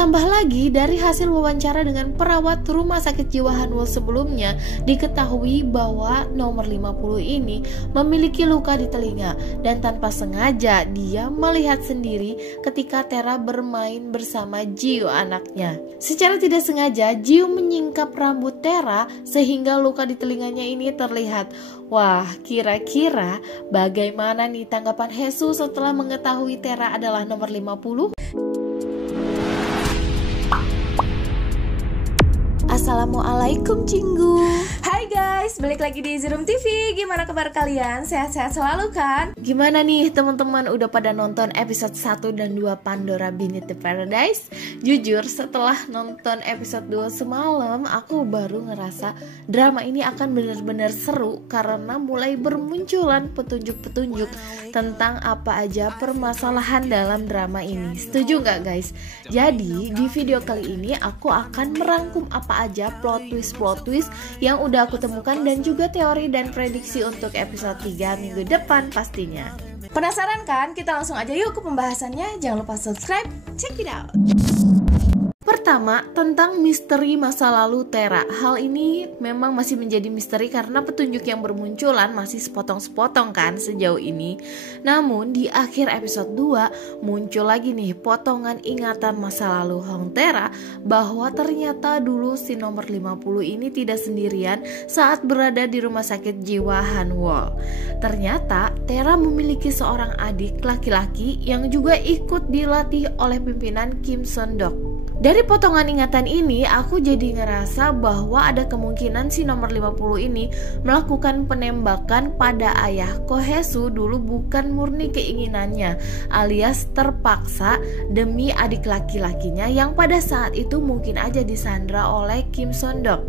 Ditambah lagi dari hasil wawancara dengan perawat rumah sakit jiwa Hanwol sebelumnya, diketahui bahwa nomor 50 ini memiliki luka di telinga dan tanpa sengaja dia melihat sendiri ketika Tera bermain bersama Jiu anaknya. Secara tidak sengaja Jiu menyingkap rambut Tera sehingga luka di telinganya ini terlihat. Wah, kira-kira bagaimana nih tanggapan Haesoo setelah mengetahui Tera adalah nomor 50? Assalamualaikum Cinggu. Hai guys, balik lagi di Easy Room TV. Gimana kabar kalian? Sehat-sehat selalu kan? Gimana nih teman-teman, udah pada nonton episode 1 dan 2 Pandora Beneath the Paradise? Jujur setelah nonton episode 2 semalam, aku baru ngerasa drama ini akan benar-benar seru karena mulai bermunculan petunjuk-petunjuk tentang apa aja permasalahan dalam drama ini. Setuju nggak guys? Jadi di video kali ini aku akan merangkum apa aja plot twist yang udah aku temukan dan juga teori dan prediksi untuk episode 3 minggu depan pastinya. Penasaran kan? Kita langsung aja yuk ke pembahasannya. Jangan lupa subscribe, check it out. Pertama, tentang misteri masa lalu Tera. Hal ini memang masih menjadi misteri karena petunjuk yang bermunculan masih sepotong-sepotong kan sejauh ini. Namun di akhir episode 2 muncul lagi nih potongan ingatan masa lalu Hong Tera bahwa ternyata dulu si nomor 50 ini tidak sendirian saat berada di rumah sakit jiwa Hanwol. Ternyata Tera memiliki seorang adik laki-laki yang juga ikut dilatih oleh pimpinan Kim Son-dok. Dari potongan ingatan ini, aku jadi ngerasa bahwa ada kemungkinan si nomor 50 ini melakukan penembakan pada ayah Ko Haesoo dulu bukan murni keinginannya, alias terpaksa demi adik laki-lakinya yang pada saat itu mungkin aja disandra oleh Kim Son-dok.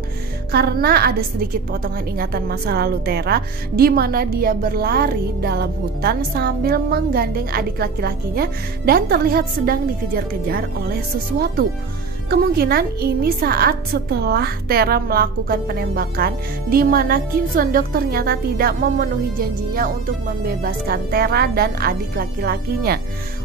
Karena ada sedikit potongan ingatan masa lalu Tera di mana dia berlari dalam hutan sambil menggandeng adik laki-lakinya dan terlihat sedang dikejar-kejar oleh sesuatu. Kemungkinan ini saat setelah Tera melakukan penembakan di mana Kim Son-dok ternyata tidak memenuhi janjinya untuk membebaskan Tera dan adik laki-lakinya.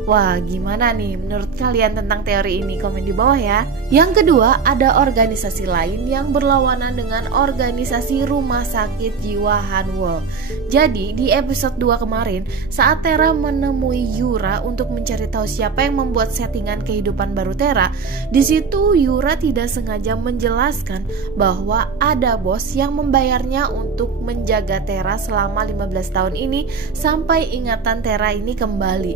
Wah, gimana nih menurut kalian tentang teori ini? Komen di bawah ya. Yang kedua, ada organisasi lain yang berlawanan dengan organisasi rumah sakit jiwa Hanwol. Jadi di episode 2 kemarin, saat Tera menemui Yura untuk mencari tahu siapa yang membuat settingan kehidupan baru Tera, di situ Yura tidak sengaja menjelaskan bahwa ada bos yang membayarnya untuk menjaga Tera selama 15 tahun ini sampai ingatan Tera ini kembali.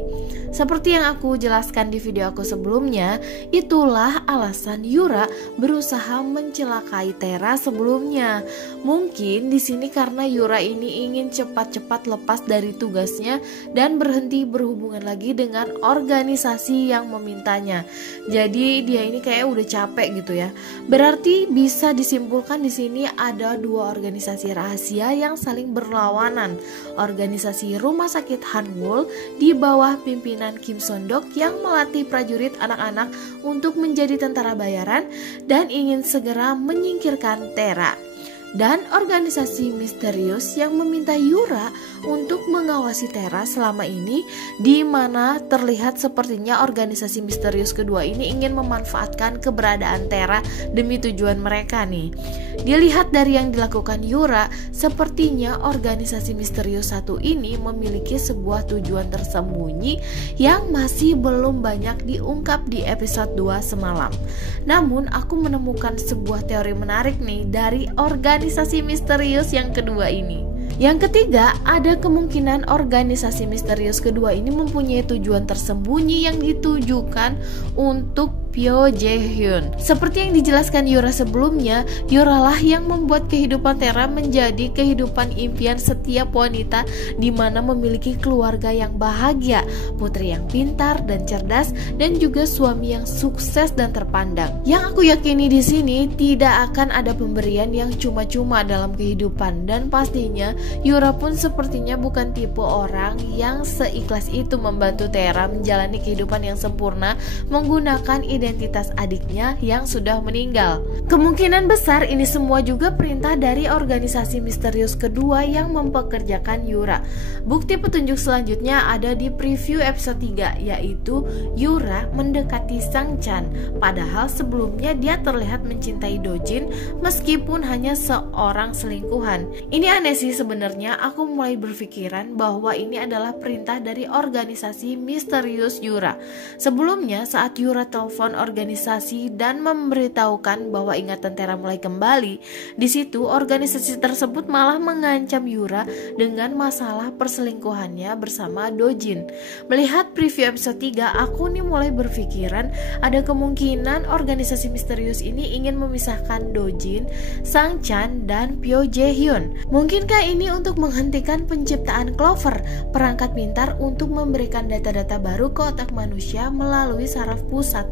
Seperti yang aku jelaskan di video aku sebelumnya, itulah alasan Yura berusaha mencelakai Tera sebelumnya. Mungkin di sini karena Yura ini ingin cepat-cepat lepas dari tugasnya dan berhenti berhubungan lagi dengan organisasi yang memintanya. Jadi dia ini kayak udah capek gitu ya. Berarti bisa disimpulkan di sini ada dua organisasi rahasia yang saling berlawanan. Organisasi rumah sakit Hanwol di bawah pimpinan Kim Son-dok yang melatih prajurit anak-anak untuk menjadi tentara bayaran dan ingin segera menyingkirkan Tera. Dan organisasi misterius yang meminta Yura untuk mengawasi Tera selama ini, di mana terlihat sepertinya organisasi misterius kedua ini ingin memanfaatkan keberadaan Tera demi tujuan mereka nih. Dilihat dari yang dilakukan Yura, sepertinya organisasi misterius satu ini memiliki sebuah tujuan tersembunyi yang masih belum banyak diungkap di episode 2 semalam. Namun aku menemukan sebuah teori menarik nih dari organisasi misterius yang kedua ini. Yang ketiga, ada kemungkinan organisasi misterius kedua ini mempunyai tujuan tersembunyi yang ditujukan untuk Pyo Jae-hyun. Seperti yang dijelaskan Yura sebelumnya, Yura lah yang membuat kehidupan Tera menjadi kehidupan impian setiap wanita di mana memiliki keluarga yang bahagia, putri yang pintar dan cerdas, dan juga suami yang sukses dan terpandang. Yang aku yakini di sini tidak akan ada pemberian yang cuma-cuma dalam kehidupan, dan pastinya Yura pun sepertinya bukan tipe orang yang seikhlas itu membantu Tera menjalani kehidupan yang sempurna menggunakan identitas adiknya yang sudah meninggal. Kemungkinan besar ini semua juga perintah dari organisasi misterius kedua yang mempekerjakan Yura. Bukti petunjuk selanjutnya ada di preview episode 3, yaitu Yura mendekati Sang Chan, padahal sebelumnya dia terlihat mencintai Dojin meskipun hanya seorang selingkuhan. Ini aneh sih sebenarnya. Aku mulai berpikiran bahwa ini adalah perintah dari organisasi misterius Yura. Sebelumnya saat Yura telepon organisasi dan memberitahukan bahwa ingatan Tera mulai kembali, di situ organisasi tersebut malah mengancam Yura dengan masalah perselingkuhannya bersama Dojin. Melihat preview episode 3, aku nih mulai berpikiran ada kemungkinan organisasi misterius ini ingin memisahkan Dojin, Sang Chan, dan Pyo Jae-hyun. Mungkinkah ini untuk menghentikan penciptaan Clover, perangkat pintar untuk memberikan data-data baru ke otak manusia melalui saraf pusat?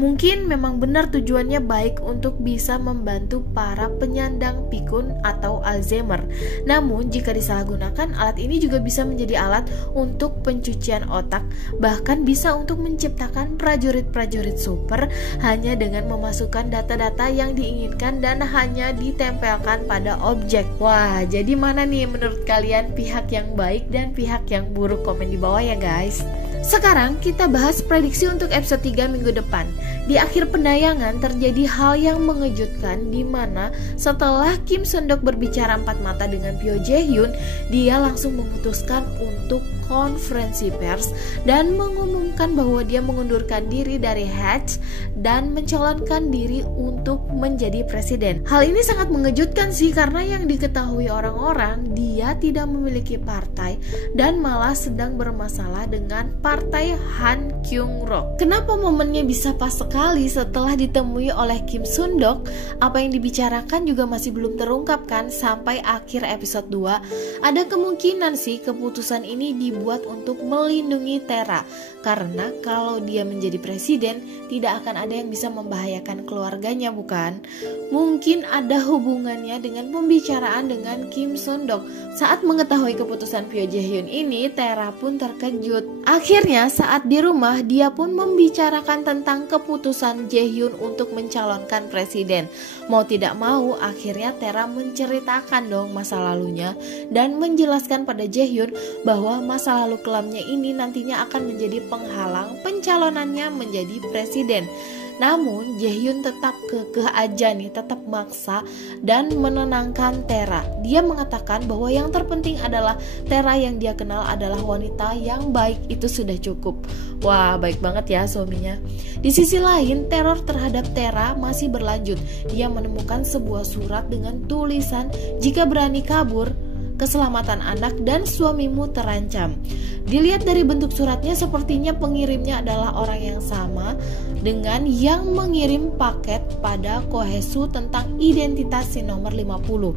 Mungkin memang benar tujuannya baik untuk bisa membantu para penyandang pikun atau Alzheimer. Namun jika disalahgunakan, alat ini juga bisa menjadi alat untuk pencucian otak, bahkan bisa untuk menciptakan prajurit-prajurit super hanya dengan memasukkan data-data yang diinginkan dan hanya ditempelkan pada objek. Wah, jadi mana nih menurut kalian pihak yang baik dan pihak yang buruk? Komen di bawah ya guys. Sekarang kita bahas prediksi untuk episode 3 minggu depan. Di akhir penayangan terjadi hal yang mengejutkan, di mana setelah Kim Sun-dok berbicara empat mata dengan Pyo Jae-hyun, dia langsung memutuskan untuk konferensi pers dan mengumumkan bahwa dia mengundurkan diri dari Hatch dan mencalonkan diri untuk menjadi presiden. Hal ini sangat mengejutkan sih, karena yang diketahui orang-orang, dia tidak memiliki partai dan malah sedang bermasalah dengan partai Han Kyung-rok. Kenapa momennya bisa pas sekali setelah ditemui oleh Kim Sun-dok? Apa yang dibicarakan juga masih belum terungkap kan sampai akhir episode 2. Ada kemungkinan sih keputusan ini dibuat untuk melindungi Tera, karena kalau dia menjadi presiden tidak akan ada yang bisa membahayakan keluarganya, bukan? Mungkin ada hubungannya dengan pembicaraan dengan Kim Sun-dok. Saat mengetahui keputusan Pyo Jae-hyun ini, Tera pun terkejut. Akhirnya saat di rumah, dia pun membicarakan tentang keputusan Jae-hyun untuk mencalonkan presiden. Mau tidak mau, akhirnya Tera menceritakan dong masa lalunya dan menjelaskan pada Jae-hyun bahwa masa lalu kelamnya ini nantinya akan menjadi penghalang pencalonannya menjadi presiden. Namun Jae-hyun tetap kekeh aja nih, tetap maksa dan menenangkan Tera. Dia mengatakan bahwa yang terpenting adalah Tera yang dia kenal adalah wanita yang baik, itu sudah cukup. Wah, baik banget ya suaminya. Di sisi lain, teror terhadap Tera masih berlanjut. Dia menemukan sebuah surat dengan tulisan, "Jika berani kabur, keselamatan anak dan suamimu terancam." Dilihat dari bentuk suratnya, sepertinya pengirimnya adalah orang yang sama dengan yang mengirim paket pada Kohesu tentang identitas si nomor 50.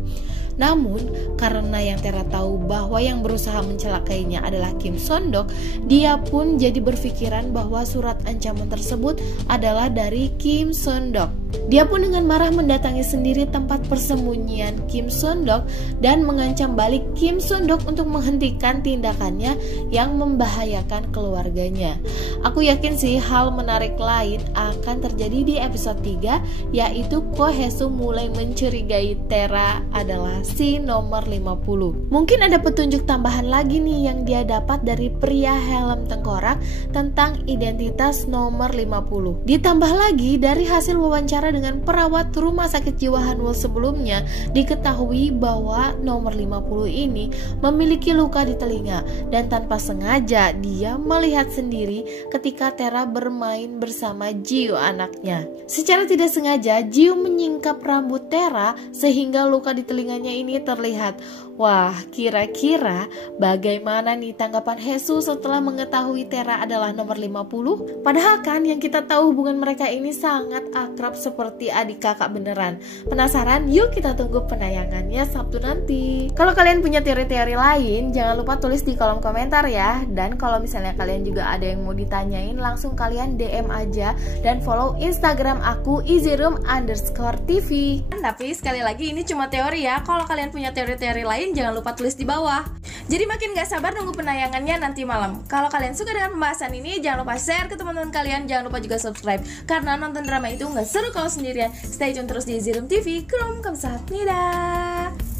Namun, karena yang Tera tahu bahwa yang berusaha mencelakainya adalah Kim Sun-dok, dia pun jadi berpikiran bahwa surat ancaman tersebut adalah dari Kim Sun-dok. Dia pun dengan marah mendatangi sendiri tempat persembunyian Kim Sun-dok dan mengancam balik Kim Sun-dok untuk menghentikan tindakannya yang membahayakan keluarganya. Aku yakin sih hal menarik lain akan terjadi di episode 3, yaitu Kohesu mulai mencurigai Tera adalah si nomor 50. Mungkin ada petunjuk tambahan lagi nih yang dia dapat dari pria helm tengkorak tentang identitas nomor 50. Ditambah lagi dari hasil wawancara dengan perawat rumah sakit jiwa Hanwoo sebelumnya, diketahui bahwa nomor 50 ini memiliki luka di telinga dan tanpa sengaja dia melihat sendiri ketika Tera bermain bersama Jiu anaknya. Secara tidak sengaja Jiu menyingkap rambut Tera sehingga luka di telinganya ini terlihat. Wah, kira-kira bagaimana nih tanggapan Hesu setelah mengetahui Tera adalah nomor 50? Padahal kan yang kita tahu hubungan mereka ini sangat akrab seperti adik kakak beneran. Penasaran? Yuk kita tunggu penayangannya Sabtu nanti. Kalau kalian punya teori-teori lain, jangan lupa tulis di kolom komentar ya. Dan kalau misalnya kalian juga ada yang mau ditanyain, langsung kalian DM aja dan follow Instagram aku easyroom_tv. Tapi sekali lagi ini cuma teori ya. Kalau kalian punya teori-teori lain, jangan lupa tulis di bawah. Jadi makin gak sabar nunggu penayangannya nanti malam. Kalau kalian suka dengan pembahasan ini, jangan lupa share ke teman-teman kalian. Jangan lupa juga subscribe, karena nonton drama itu gak seru kalau sendirian. Stay tune terus di Easy Room TV. Krom kamsahamnida.